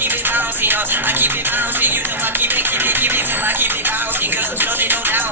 keep it bouncing, I keep it bouncing. You know I keep it till I keep it bouncing. Cause you know they know now.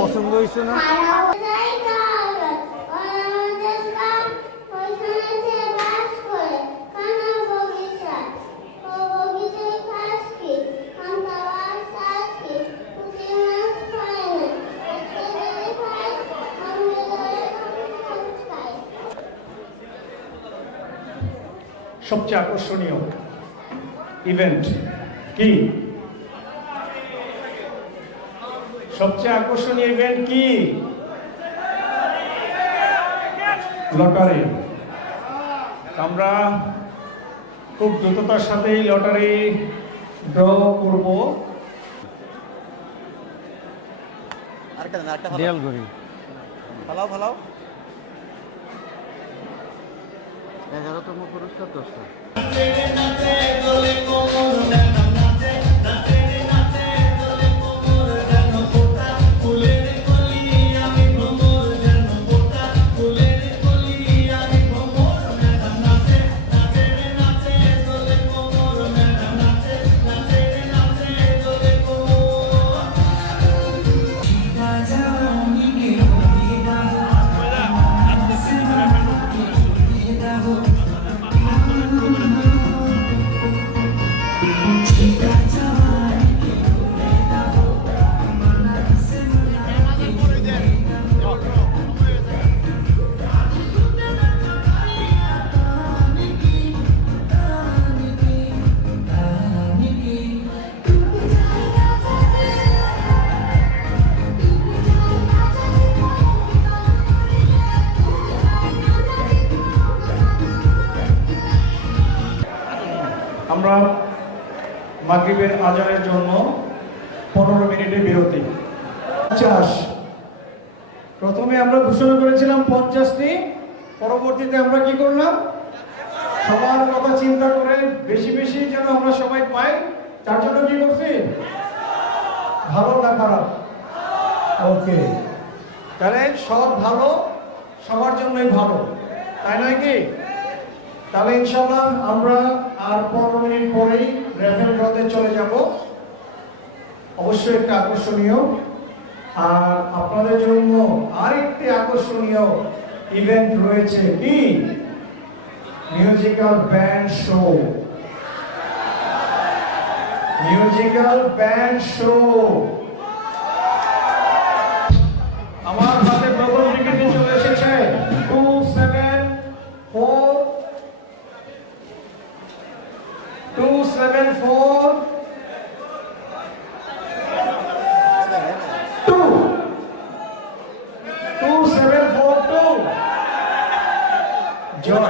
পছন্দ হয়েছে না? সবচেয়ে আকর্ষণীয় event কি? সবচেয়ে আকর্ষণীয় ইভেন্ট কি? লটারি। আমরা খুব দ্রুততার সাথে লটারি ড্র করব। দেয়ালগড়ি ফালাও ফালাও 11তম পুরস্কার 10টা। আমরা মাগরিবের আজানের জন্য 15 মিনিটের বিরতি। 50 প্রথমে আমরা ঘোষণা করেছিলাম 50টি, পরবর্তীতে আমরা কি করলাম? সবার কথা চিন্তা করে বেশি বেশি যেন আমরা সবাই পাই, তার জন্য কি করছি? ভালো না খারাপ? ওকে, তাহলে সব ভালো, সবার জন্যই ভালো, তাই নয় কি? তাহলে ইনশাআল্লাহ আমরা আর 15 মিনিট পরেই রেফেল ড্রতে চলে যাব। অবশ্যই একটা আকর্ষণীয়, আর আপনাদের জন্য আরেকটি আকর্ষণীয় ইভেন্ট রয়েছে। কি? Musical band show. Musical band show. আমার হাতে প্রথম টিকিটে চলে এসেছে 274 274 2 2742 জয়।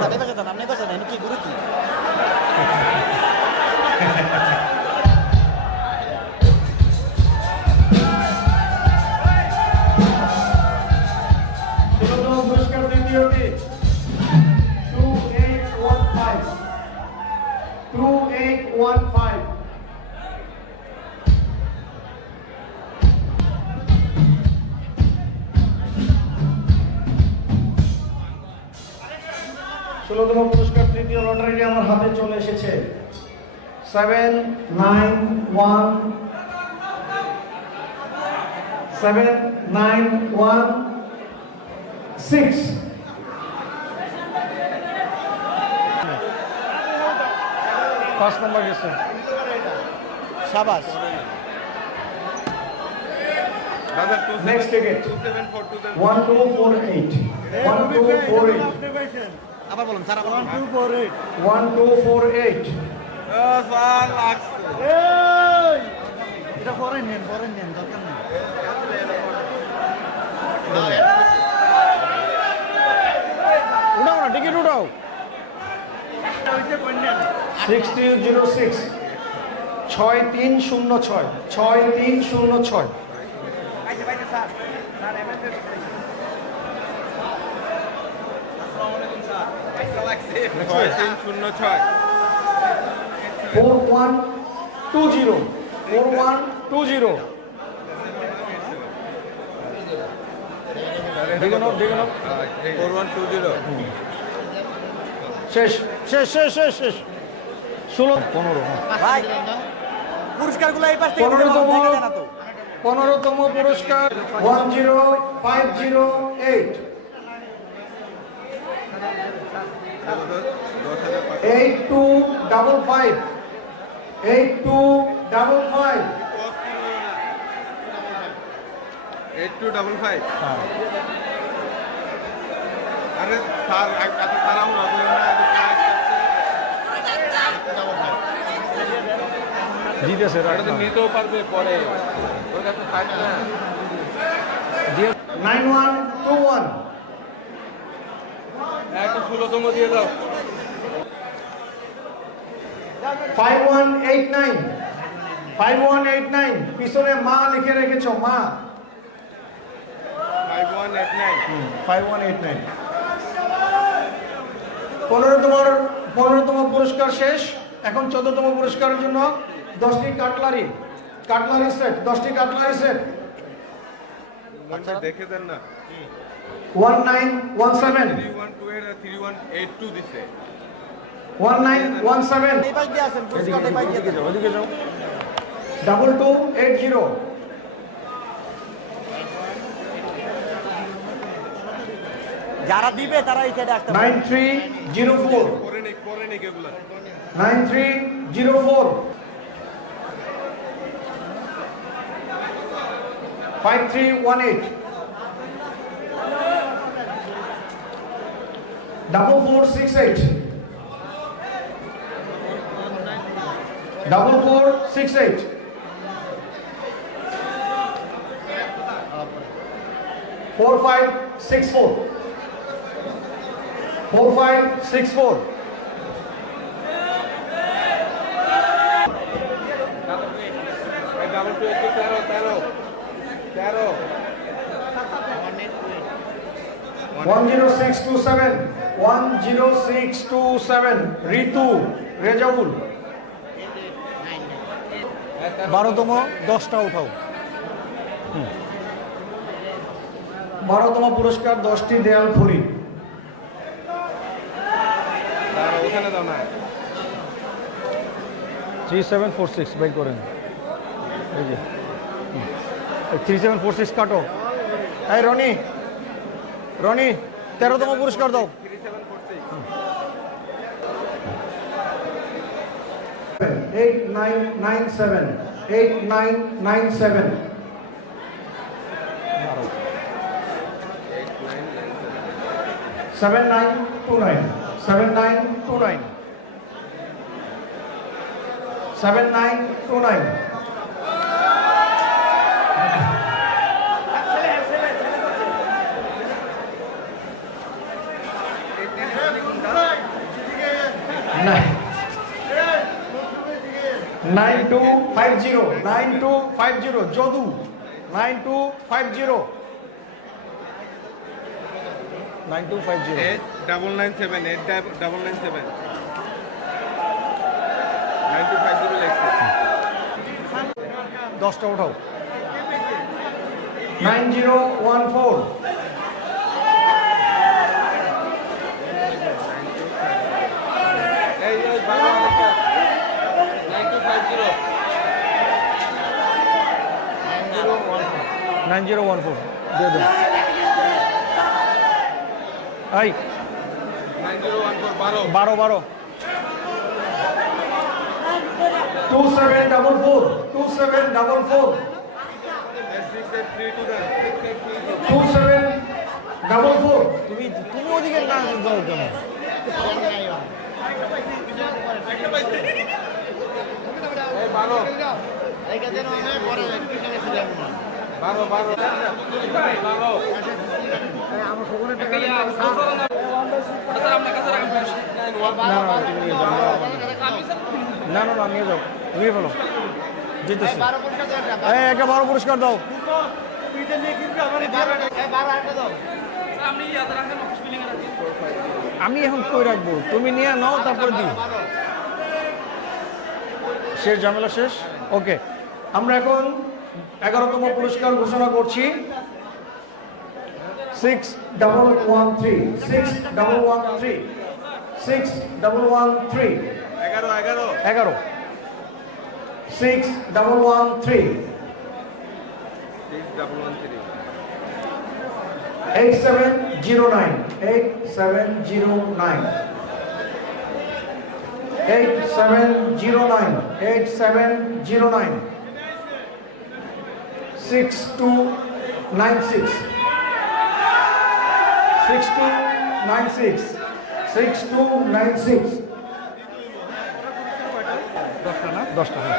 আপনি কথা জানেন কি গুরু কি? পুরস্কার দ্বিতীয়টি 2815 2815। ষোলতম পুরস্কার তৃতীয় লটারিটি আমার হাতে চলে এসেছে 7916। 5 নম্বর গেছে। শাবাশ। Next ticket 1248 1248 আবার বলুন স্যার, আবার 1248 1248। এটা পরে নেন দরকার নেই। উঠাও না, টিকিট উঠাও। 6306 6306 6306 4120 4120 দেখুন দেখুন শেষ শেষ শেষ শেষ শেষ 16 15 ভাই পুরস্কারগুলো এই পাশ থেকে 15তম দেখে জানা তো 15তম পুরস্কার 10508 8255 8255 8255 আরে স্যার এত তাড়াহুড়া করেন না জিতেছে এটা তো নিতেও পারবে পরে ওর কাছে থাকবে না 9121 একটা 16তম দিয়ে দাও 5189 5189 পিছনে মা লিখে রেখেছো মা 5189 5189 15তম পুরস্কার শেষ এখন 14তম পুরস্কারের জন্য 10টি কাটলারি সেট 10টি কাটলারি সেট মনটা দেখে দেন না 1917 3128 আর 3182 দিছে 1917 এই পাশ দিয়ে আসেন পুরস্কারটা এই পাশ দিয়ে দেন। ওদিকে যাও 2280 যারা দিবে তারা এই সাইডে আসতে পারে 9304 পরে নেই এগুলা 9304 5318 4468 4468 4564 4564 ডাবল টু 13 10627 10627 ঋতু রেজাউল 12তম 10টা উঠাও 12তম পুরস্কার 10টি দেয়াল ঘড়ি ওখানে দাও না 3746 বের করেন এই যে 3746 কাটো এই রনি 13তম পুরস্কার দাও 8997 8997 7929 7929 7929 9250 যদু 9250 9250 997 9050 লেখছে 10টা উঠাও 9014 এই 9014 দিয়ে দেন এই 9014 12 2744 2744 2744 তুমি ওদিকে না যাও কেন এই 12 12 না না না নিয়ে যাও নিয়ে ফেলো জিতেছি একটা বড় পুরস্কার দাও আমি এখন কই রাখবো তুমি নিয়ে নাও তারপর দিই শেষ ঝামেলা শেষ ওকে আমরা এখন 11তম পুরস্কার ঘোষণা করছি 6113 6113 6113 11 6113 8709 8709 8709 8709 6296 6296 6296 10টা হ্যাঁ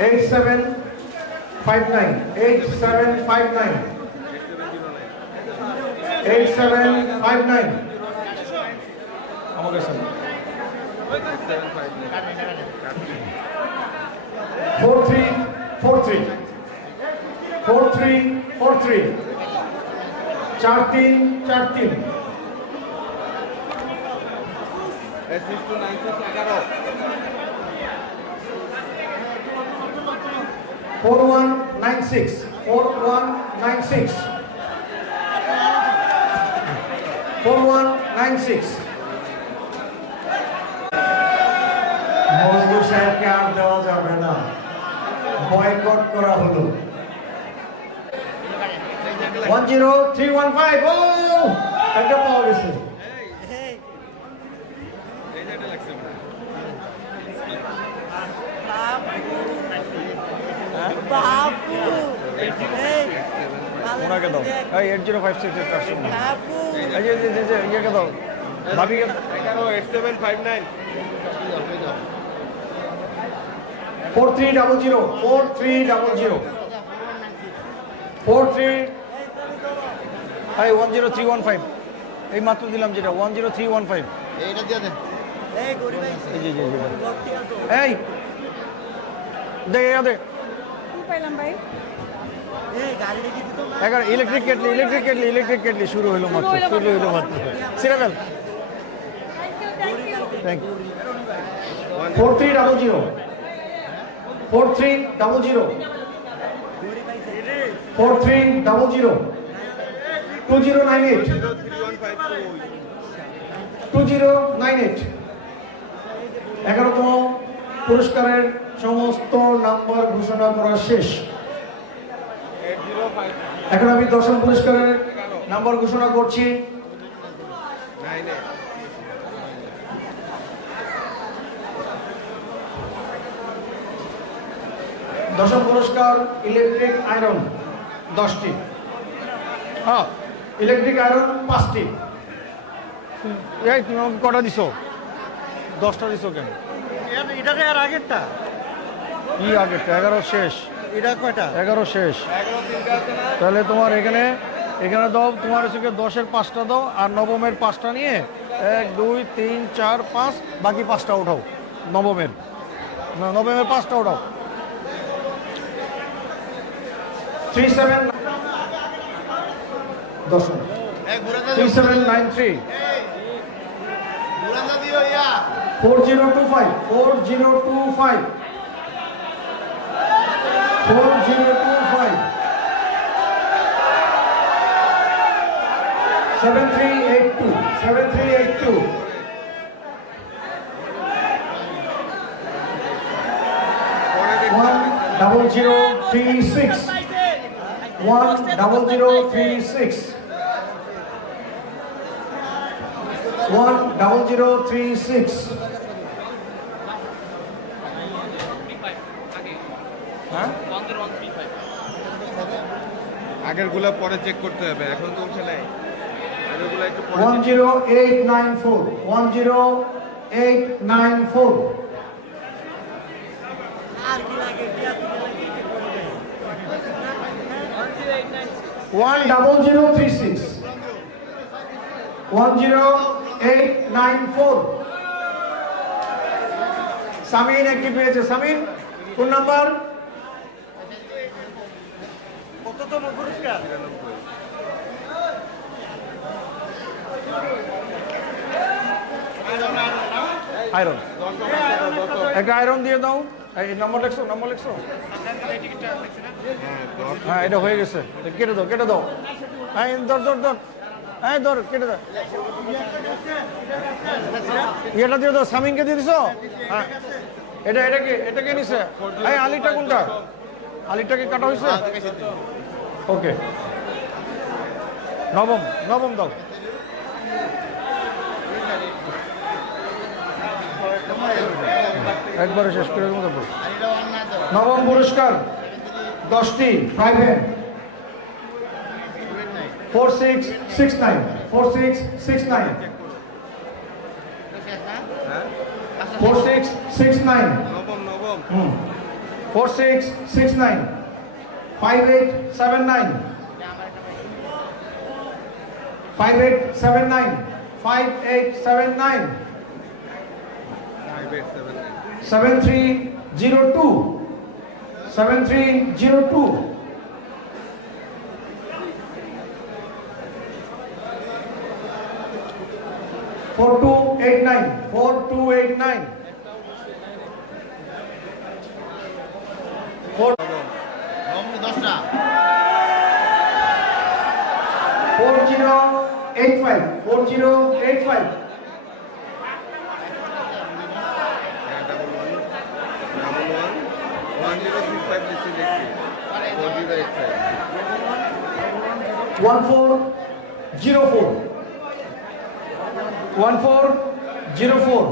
8759 8759 8759 আমার কাছে 4343 4343 4343 4196 4196 4196 মজদুর সাহেবকে আর দেওয়া যাবে না বয়কট করা হলো 10315 ও একটা পাওয়া গেছে বাপু ওনাকে দাও এই 8056 এর কাছে এই যে ইয়েকে দাও ভাবিকে 4300 4300 43 এই 10315 এই মাত্র দিলাম যেটা 10315 এইটা দিয়ে দেন এই গরিব এই যে এই দে দে কি পাইলাম ভাই এই গাড়ি রেখে দিত না এগার ইলেকট্রিক কেটলি শুরু হলো মাত্র সিরাবেল থ্যাংক ইউ 4300 4300 4300 2098 2098 11তম পুরস্কারের সমস্ত নাম্বার ঘোষণা করা শেষ এখন আমি 10ম পুরস্কারের নাম্বার ঘোষণা করছি 10ম পুরস্কার ইলেকট্রিক আয়রন 10টি হ্যাঁ ইলেকট্রিক আয়রন 5টি এই তুমি আমাকে কটা দিছো 10টা দিছো কেন এটাতে আর আগেরটা কি আগেরটা 11 শেষ এটা কয়টা 11 শেষ তাহলে তোমার এখানে দাও তোমার হচ্ছে 10-এর 5টা দাও আর নবমের 5টা নিয়ে 1 2 3 4 5 বাকি 5টা উঠাও নবমের নবমের 5টা উঠাও 37 10 3793 4025 4025 7382 7382 10036 10036 10036 আগের গুলা পরে চেক করতে হবে এখন তো উঠে নাই আগের গুলা একটু পরে 10894 10894 আর কি লাগে কি আর কি লাগে 10036 10894 সামিন একটি পেয়েছে। সামিন কোন নাম্বার? কততম পুরস্কার? আয়রন, একটা আয়রন দিয়ে দাও। এই নম্বর লিখছো, নম্বর লিখছো? হ্যাঁ, এটা হয়ে গেছে। কেটে দাও, কেটে দাও। হ্যাঁ, ধর ধর ধর, হ্যাঁ ধর, কেটে দাও। ইয়েটা দিয়ে দাও, সামিনকে দিয়ে দিছো? হ্যাঁ, এটা কে নিছে? এই আলিটা কোনটা? আলিটা কি কাটা হয়েছে? ওকে, নবম, নবম দাও। একবারে শেষ করে দেবো তারপর। নবম পুরস্কার 10টি 5 হ্যান্ড 4669 4669 4669 নবম নবম 4669 5879 5879 5879 7302 7302 4289 4289 4085 4085 1404 1404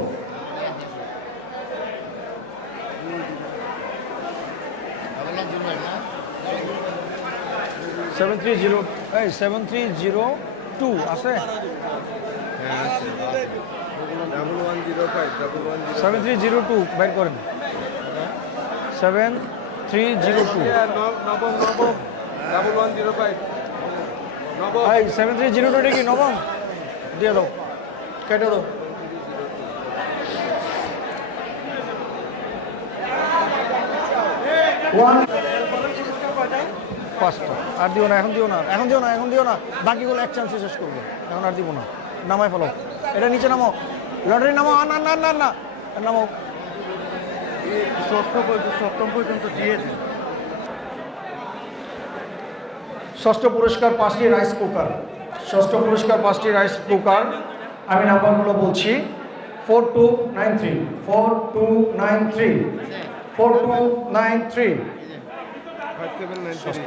7302 আছে? 7302 বের করেন। 7302 নবম নবম 1105 নবম। এই 7302 কি নবম? দিয়ে দাও, কেটে দাও। পাঁচটা আর দিও না, এখন দিও না, এখন দিও না, এখন দিও না। বাকিগুলো এক চান্সে শেষ করবো, এখন আর দিব না। নামাই ফেলো, এটা নিচে নামাও, লটারি নামাও। না না না না, নামাও। সপ্তম পর্যন্ত দিয়েছে। ষষ্ঠ পুরস্কার 5টি রাইস কুকার। ষষ্ঠ পুরস্কার 5টি রাইস কুকার। আমি নাম্বারগুলো বলছি 4293 4293 4293 5793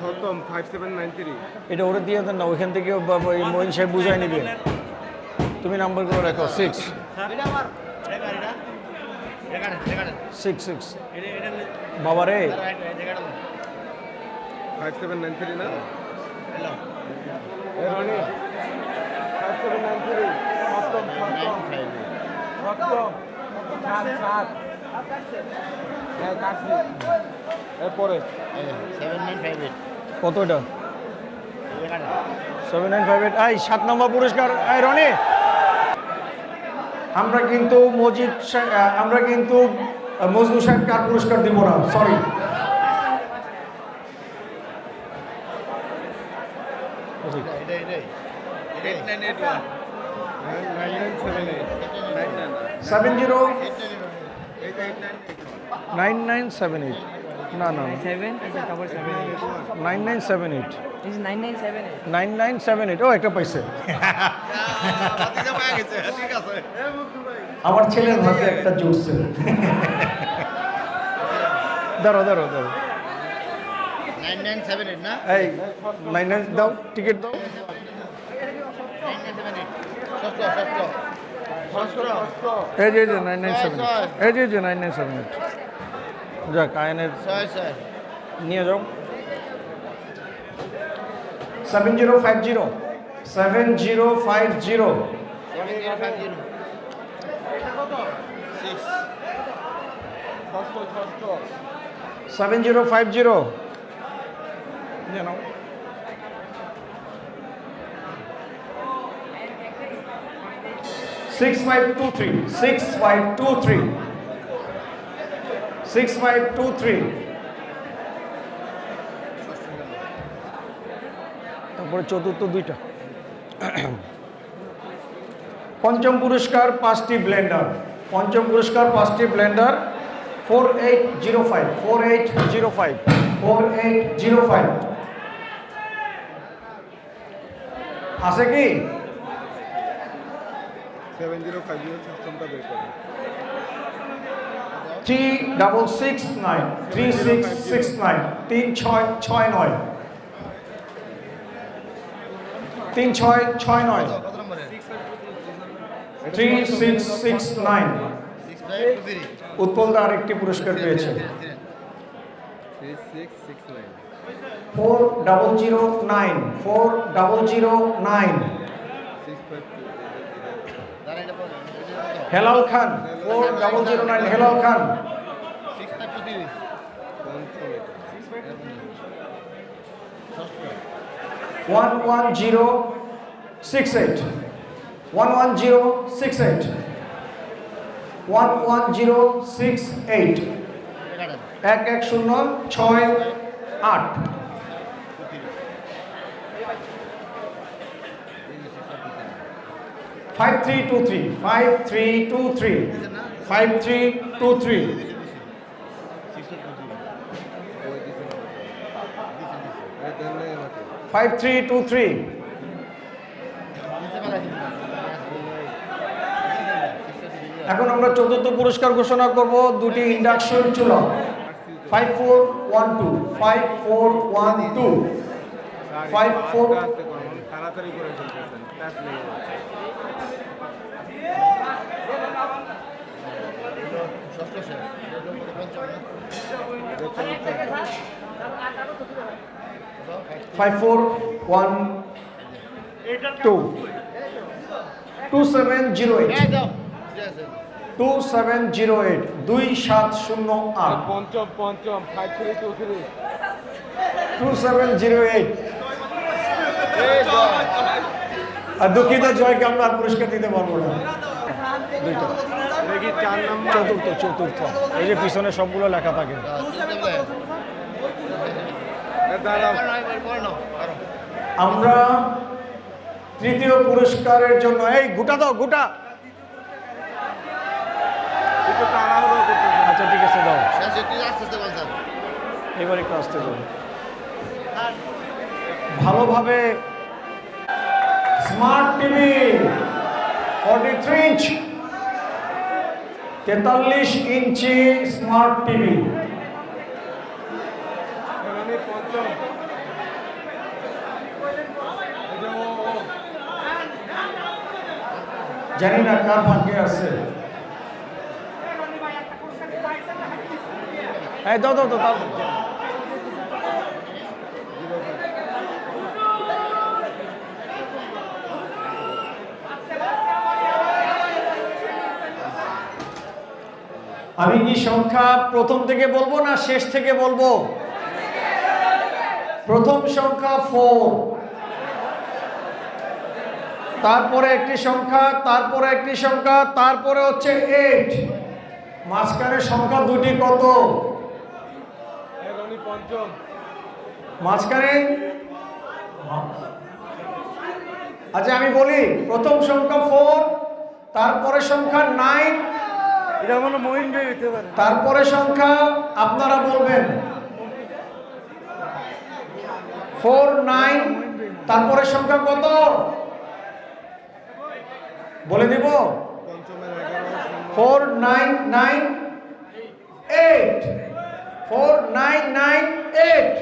সপ্তম 5793 এটা ওরে দিয়ে দেন না, ওইখান থেকে মহিন সাহেব বুঝাই নিবে। তুমি নাম্বারগুলো রাখো। 6 6 6 বাবা রে, 5793 না? 5793 এরপরে কত এটা? 7958। এই 7 নম্বর পুরস্কার। এই রনি, আমরা কিন্তু মজনু সাহেবকে আর পুরস্কার দিব না, সরি। সেভেন জিরো 9978 না না 9978 9978 ও একটা পাইছে। আমার ছেলের হাতে একটা জুটছে। দাঁড়ো দাঁড়ো দাঁড়ো, 9978 না? এই 99 দাও, টিকিট দাও। এই যে 9978, এই যে 9978। যাক, আয়নের নিয়ে যাও। 7050 7050 7050 নিয়ে নাও। 6523 6523 6523 তারপরে চতুর্থ দুইটা। পঞ্চম পুরস্কার 5টি ব্লেন্ডার, পঞ্চম পুরস্কার 5টি ব্লেন্ডার 4805 4805 4805 আছে কি? 705 সিস্টেমটা বের করুন। 3669 3669 3669 3669 3669 উৎপলদা আরেকটি পুরস্কার পেয়েছে। 3669 4009 4009 হেলাল খান 4009 হেলাল খান 11068 11068 11068 11068 5323 5323 5323 5323 এখন আমরা চতুর্থ পুরস্কার ঘোষণা করব, দুটি ইন্ডাকশন চুলা 5412 5412 তাড়াতাড়ি করে চলতেছেন, প্যাচ লেগে যাচ্ছে। Five four one two 2708 2708 2708 পঞ্চম 5323 2708 আর দুঃখিত জয়কে আমরা আর পুরস্কার দিতে পারবো না। দুইটা। দেখি 4 নম্বর চতুর্থ চতুর্থ এই যে পিছনে সবগুলো লেখা থাকে। দাঁড়াও। আমরা তৃতীয় পুরস্কারের জন্য এই গোটা দাও গোটা। একটু তাড়াহুড়ো করতেছেন। আচ্ছা ঠিক আছে দাও, এবার একটু আসতে দাও ভালোভাবে স্মার্ট টিভি 43 ইঞ্চ 43 ইঞ্চি স্মার্ট টিভি আমি পঞ্চম। জানি না কার ভাগ্যে আছে। এই দাও দাও দাও আমি কি সংখ্যা প্রথম থেকে বলবো না শেষ থেকে বলবো? প্রথম সংখ্যা 4, তারপরে একটি সংখ্যা, তারপরে একটি সংখ্যা, তারপরে হচ্ছে 8, মাঝখানে সংখ্যা দুটি কত? আমি পঞ্চম। মাঝখানে আচ্ছা আমি বলি, প্রথম সংখ্যা 4, তারপরে সংখ্যা 9, এটা মনে মহিন ভাই হইতে পারে। তারপরে সংখ্যা আপনারা বলবেন 4 9, তারপরে সংখ্যা কত বলে দিব? পঞ্চমের 11 4 9 9 8 4 9 9 8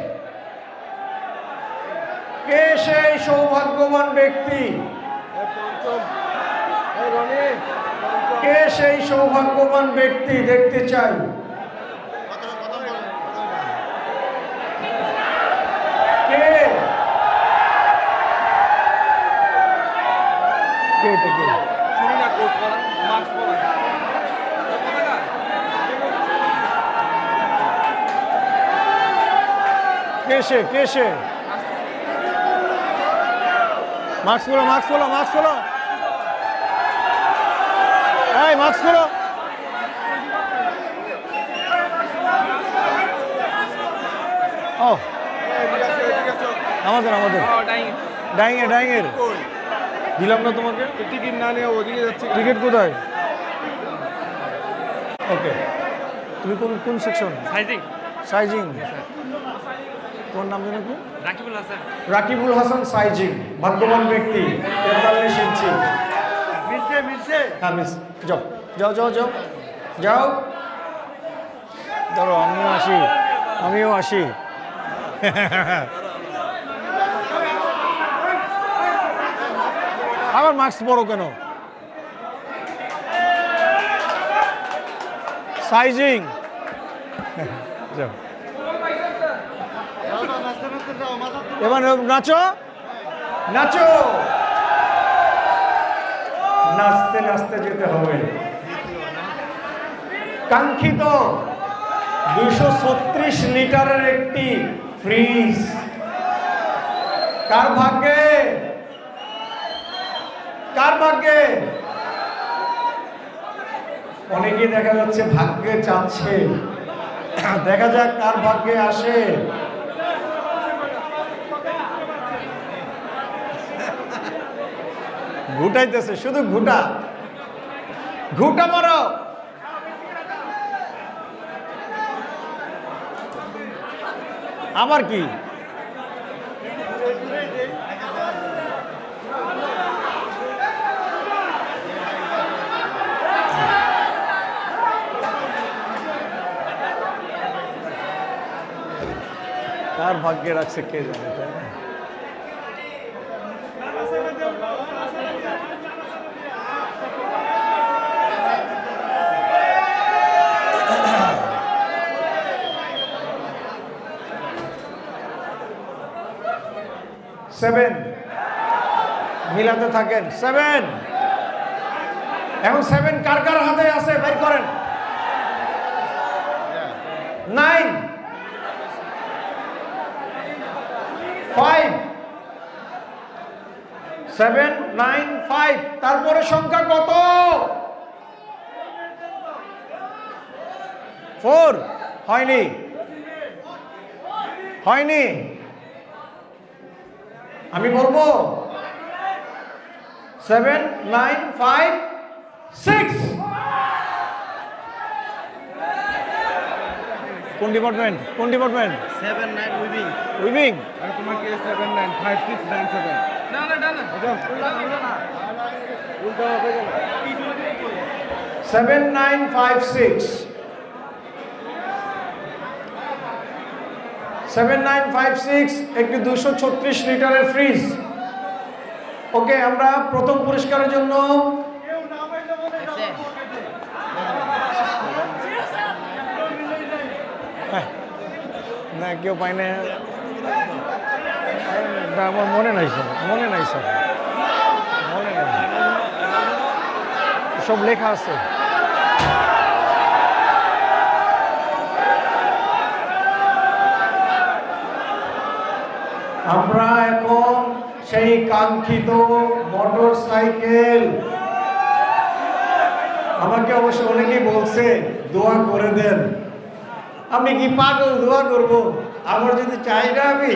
কে সেই সৌভাগ্যবান ব্যক্তি? পঞ্চম। এই রনি কে সেই সৌভাগ্যবান ব্যক্তি দেখতে চাই। কে কে এটা কে? শুনি না কোট করা মাস্ক পরা। কে সে কে সে? মাস্ক খোলো মাস্ক খোলো মাস্ক খোলো। এই মাস্ক করো। ও আমাদের ডাইংয়ের দিলাম না তোমাকে। টিকিট না নিয়ে ওদিকে যাচ্ছে। টিকিট কোথায়? ওকে, তুমি কোন সেকশন? সাইজিং। তোমার নাম যেন কি? রাকিবুল হাসান সাইজিং, ভাগ্যবান ব্যক্তি, 43 ইঞ্চি। হ্যাঁ মিস, যাও যাও যাও যাও যাও। ধরো আমিও আসি। আবার মাস্ক পরো কেন? সাইজিং। যাও এবার নাচো নাচো, নাচতে নাচতে যেতে হবে। কাঙ্ক্ষিত 236 লিটারের একটি ফ্রিজ কার ভাগ্যে? কার ভাগ্যে? অনেকেই দেখা যাচ্ছে ভাগ্যে চাচ্ছে, দেখা যাক কার ভাগ্যে আসে। ঘুটাইতেছে, শুধু ঘুটা মারো। আবার কি? কার ভাগ্যে রাখছে কে জানে, তাই না? সেভেন, মিলাতে থাকেন। 7, এখন 7 কার কার হাতে আছে বের করেন। 9, 5, 7, 9, 5, তারপরে সংখ্যা কত? 4 হয়নি। আমি বলবো 7, 9, 5, 6। কোন ডিপার্টমেন্ট? 7, 9 উইভিং। আর তোমার কি 7, 9, 5, 6, 9, 7? না উল্টা হবে কেন? 7, 9, 5, 6, 7, 9, 5, 6 একটি 236 লিটারের ফ্রিজ। ওকে, আমরা প্রথম পুরস্কারের জন্য না কেউ পাই না, আমার মনে নাই স্যার, মনে নাই। সব লেখা আছে। আমরা এখন সেই কাঙ্ক্ষিত মোটর সাইকেল, আমাকে অবশ্য অনেকেই বলছে দোয়া করে দেন। আমি কি পাগল দোয়া করব? আমার যদি চাই না আমি,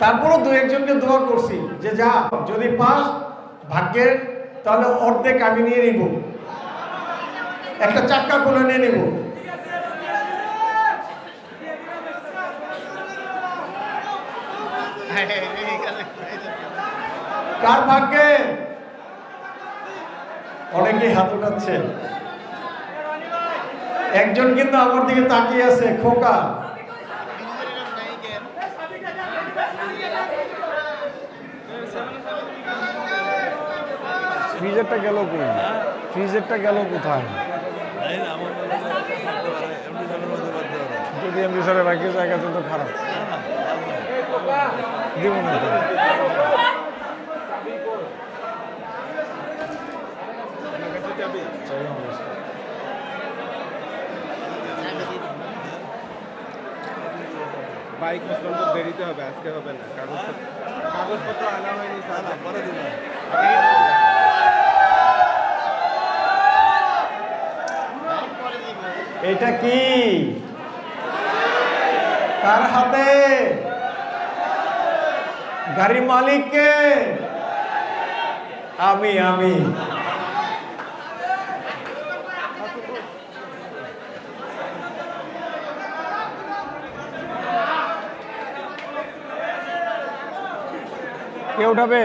তারপরও 2-1জনকে দোয়া করছি যে যা, যদি পাস ভাগ্যের, তাহলে অর্ধেক আমি নিয়ে নিব, একটা চাক্কা খুলে নিয়ে নিব। কার ভাগ্যে? অনেকেই হাত উঠাচ্ছে। একজন কিন্তু আমার দিকে তাকিয়ে আছে, খোকা। ফ্রিজেরটা গেল কই? ফ্রিজেরটা গেল কোথায়? যদি এমনি স্যারে রাখি জায়গা তো খারাপ দিব না তো। বাইক পর্যন্ত দেরিতে হবে, আজকে হবে না। কাগজপত্র আনা হয়নি, পরে দিন। এটা কি কার হাতে? গাড়ির মালিককে? আমি কে উঠাবে?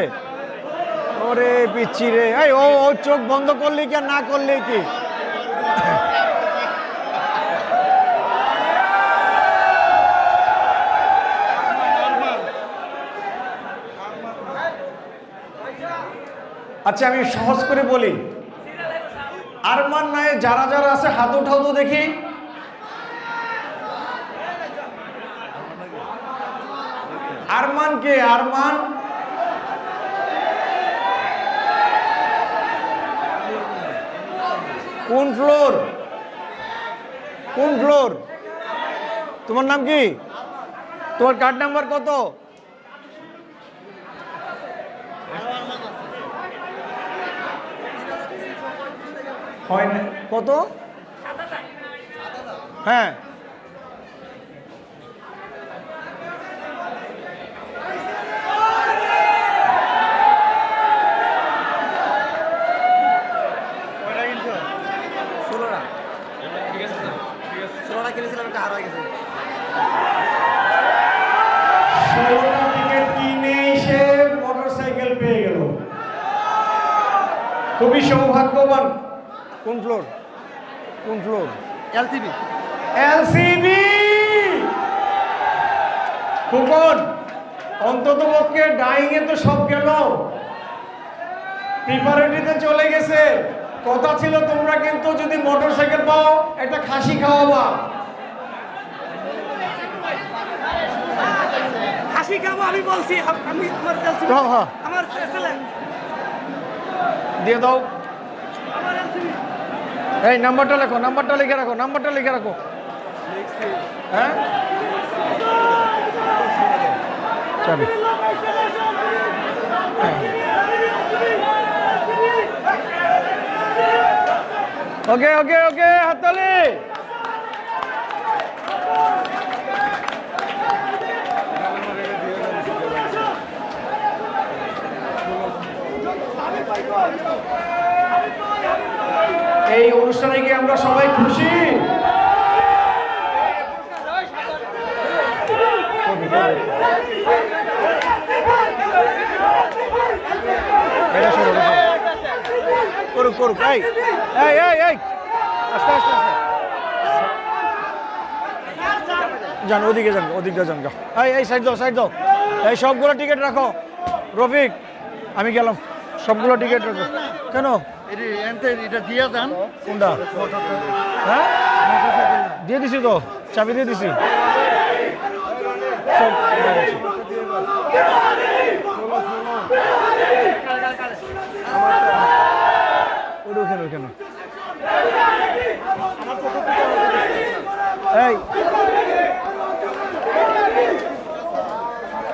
ওরে পিচ্ছি রে, এই ও ও চোখ বন্ধ করলে কি আর না করলে কি? আচ্ছা আমি সহজ করে বলি, আরমান নাই যারা যারা আছে হাত উঠাও তো দেখি। আরমান কে? আরমান কোন ফ্লোর? কোন ফ্লোর? তোমার নাম কি? তোমার কার্ড নাম্বার কত? হয় না? কত? হ্যাঁ কিনেছিলাম, একটা হারা গেছে। 16টা টিকিট কিনে সে মোটরসাইকেল পেয়ে গেল। খুবই সৌভাগ্যবান। কোন ফ্লোর? কোন ফ্লোর? এলসিবি। এলসিবি কুপন অন্তত পক্ষে ডাইং এ তো সব গেল, প্রিপারেটরিতে চলে গেছে। কথা ছিল তোমরা কিন্তু যদি মোটরসাইকেল পাও একটা খাসি খাওয়াবা। হাসি খাবো আমি বলছি, আমি আমার LCB, হ্যাঁ হ্যাঁ আমার ছেলে, দিয়ে দাও। আমার LCB। এই নাম্বারটা লেখো, নাম্বারটা লিখে রাখো, নাম্বারটা লিখে রাখো। হ্যাঁ চাবি। ওকে ওকে ওকে, হাততালি। এই অনুষ্ঠানে কি আমরা সবাই খুশি? এটা সরো, এটা সরো। করুক করুক। এই এই এই এই আস্তে আস্তে আস্তে যান, ওদিকে যান, ওদিকটা যান। গা এই সাইড দাও, সাইড দাও। এই সবগুলো টিকিট রাখো। রফিক আমি গেলাম, সবগুলো টিকিট রাখো। কেন? এটা দিয়ে যান। কোনটা? হ্যাঁ দিয়ে দিছি তো, চাবি দিয়ে দিছি। সব ওখানে ওখানে। এই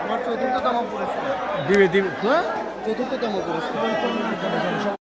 আমার চতুর্থতম পুরস্কার। দিবে দিবে। হ্যাঁ চতুর্থতম পুরস্কার।